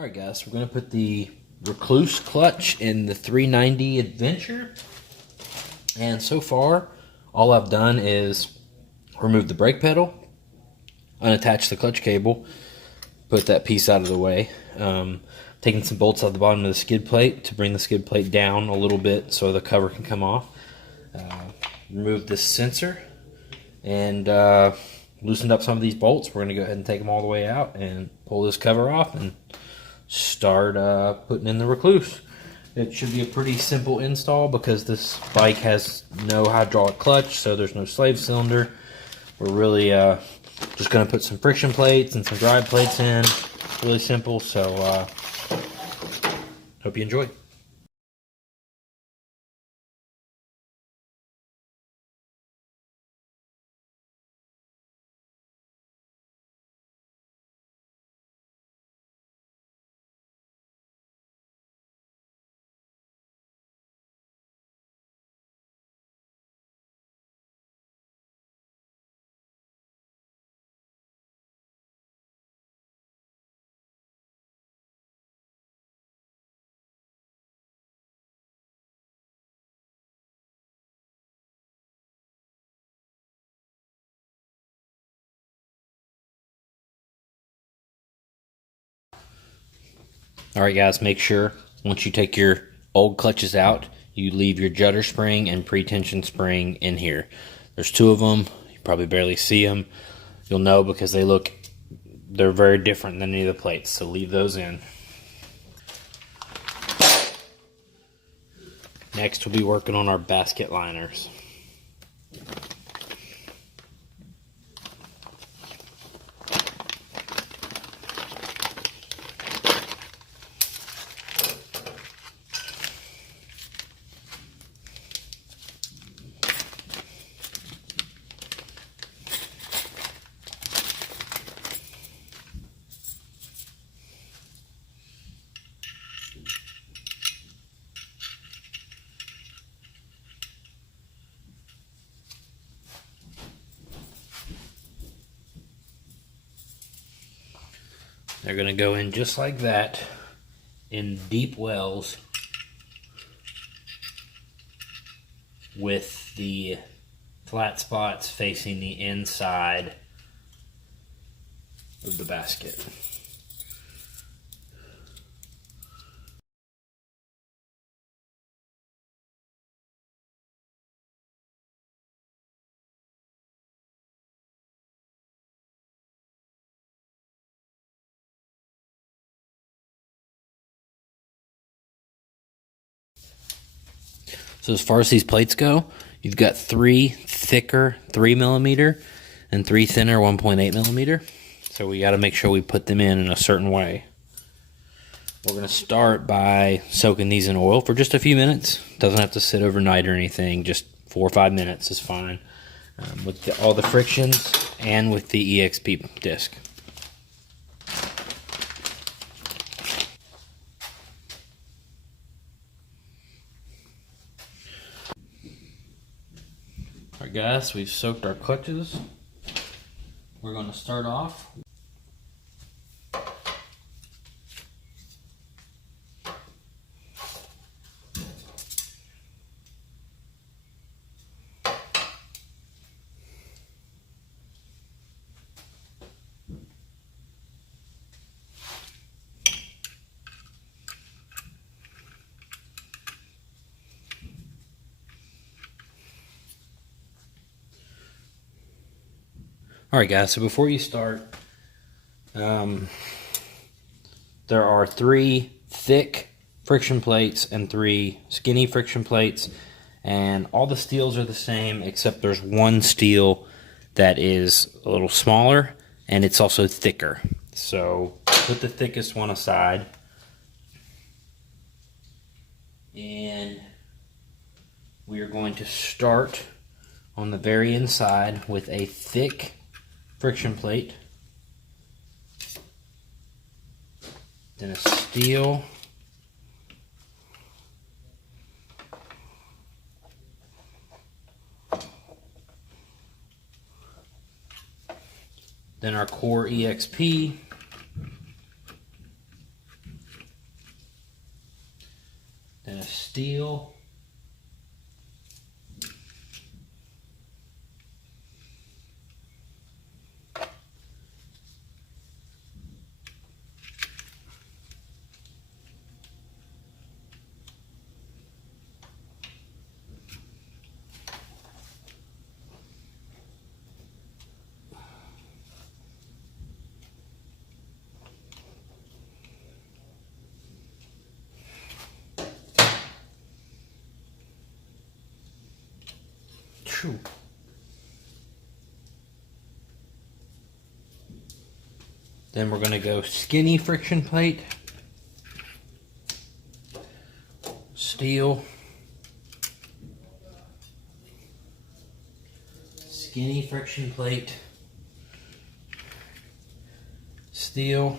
Alright guys, we're going to put the Recluse clutch in the 390 Adventure. And so far, all I've done is remove the brake pedal, unattach the clutch cable, put that piece out of the way. Taking some bolts out the bottom of the skid plate to bring the skid plate down a little bit so the cover can come off. Remove this sensor and loosened up some of these bolts. We're going to go ahead and take them all the way out and pull this cover off and start putting in the Recluse. It should be a pretty simple install because this bike has no hydraulic clutch, so there's no slave cylinder. We're really just going to put some friction plates and some drive plates in. Really simple, so hope you enjoy. Alright guys, make sure once you take your old clutches out, you leave your judder spring and pre-tension spring in here. There's two of them. You probably barely see them. You'll know because they're very different than any of the plates, so leave those in. Next we'll be working on our basket liners. They're going to go in just like that in deep wells with the flat spots facing the inside of the basket. So as far as these plates go, you've got 3 thicker 3mm and 3 thinner 1.8mm. So we got to make sure we put them in a certain way. We're going to start by soaking these in oil for just a few minutes. Doesn't have to sit overnight or anything. Just 4 or 5 minutes is fine. With all the frictions and with the EXP disc. Alright guys, we've soaked our clutches. We're going to start off. Alright guys, so before you start, there are 3 thick friction plates and 3 skinny friction plates, and all the steels are the same except there's one steel that is a little smaller and it's also thicker. So put the thickest one aside, and we are going to start on the very inside with a thick friction plate, then a steel, then our core EXP, and a steel. True. Then we're going to go skinny friction plate, steel, skinny friction plate, steel,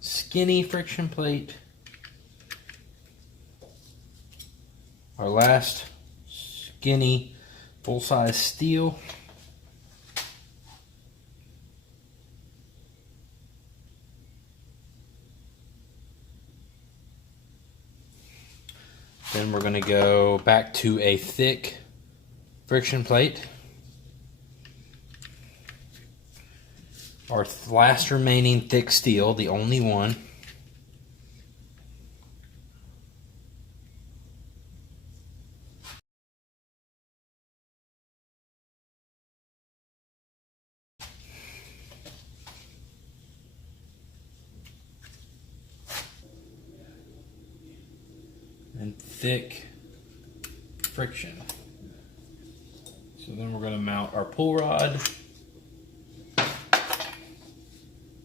skinny friction plate. Our last skinny full-size steel. Then we're going to go back to a thick friction plate. Our last remaining thick steel, the only one. And thick friction. So then we're going to mount our pull rod,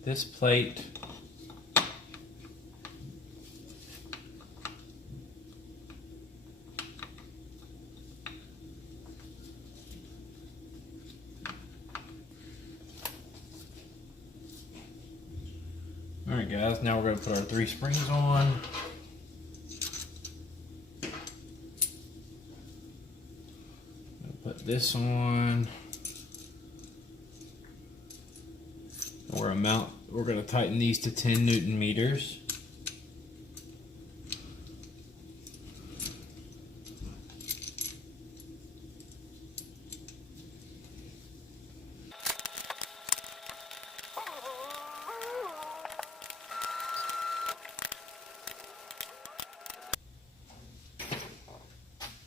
this plate, alright guys, now we're going to put our 3 springs on. Put this on. We're going to tighten these to 10 Newton meters.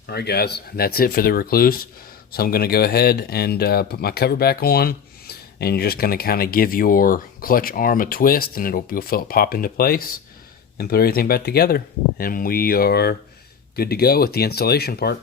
Alright guys, that's it for the Recluse. So I'm going to go ahead and put my cover back on, and you're just going to kind of give your clutch arm a twist, and you'll feel it pop into place, and put everything back together. And we are good to go with the installation part.